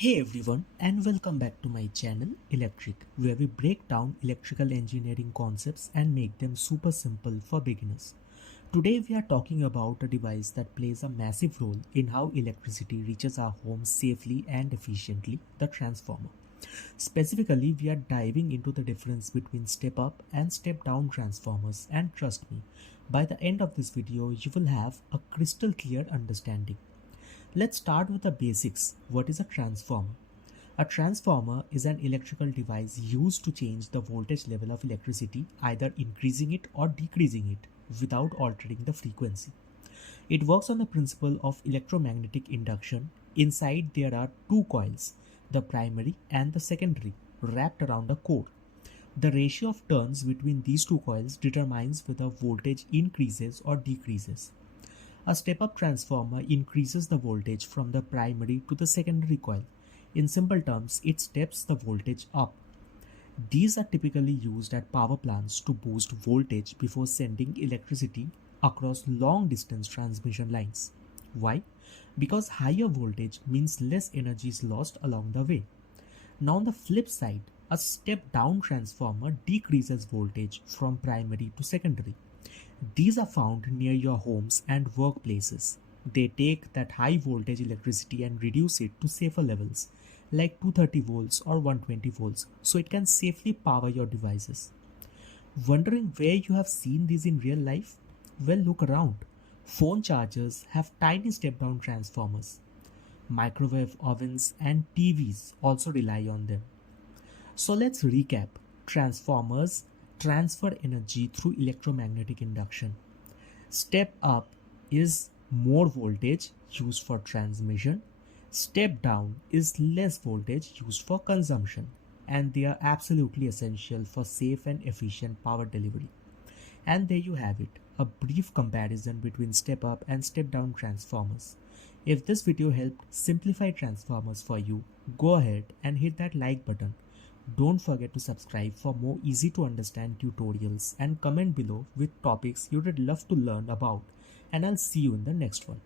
Hey everyone, and welcome back to my channel Electrick, where we break down electrical engineering concepts and make them super simple for beginners. Today we are talking about a device that plays a massive role in how electricity reaches our homes safely and efficiently, the transformer. Specifically, we are diving into the difference between step up and step down transformers, and trust me, by the end of this video you will have a crystal clear understanding. Let's start with the basics. What is a transformer? A transformer is an electrical device used to change the voltage level of electricity, either increasing it or decreasing it without altering the frequency. It works on the principle of electromagnetic induction. Inside there are two coils, the primary and the secondary, wrapped around a core. The ratio of turns between these two coils determines whether voltage increases or decreases. A step-up transformer increases the voltage from the primary to the secondary coil. In simple terms, it steps the voltage up. These are typically used at power plants to boost voltage before sending electricity across long-distance transmission lines. Why? Because higher voltage means less energy is lost along the way. Now on the flip side, a step-down transformer decreases voltage from primary to secondary. These are found near your homes and workplaces. They take that high voltage electricity and reduce it to safer levels, like 230 volts or 120 volts, so it can safely power your devices. Wondering where you have seen these in real life? Well, look around. Phone chargers have tiny step down transformers. Microwave ovens and TVs also rely on them. So let's recap. Transformers transfer energy through electromagnetic induction. Step up is more voltage used for transmission. Step down is less voltage used for consumption. And they are absolutely essential for safe and efficient power delivery. And there you have it, a brief comparison between step up and step down transformers. If this video helped simplify transformers for you, go ahead and hit that like button. Don't forget to subscribe for more easy to understand tutorials and comment below with topics you would love to learn about, and I'll see you in the next one.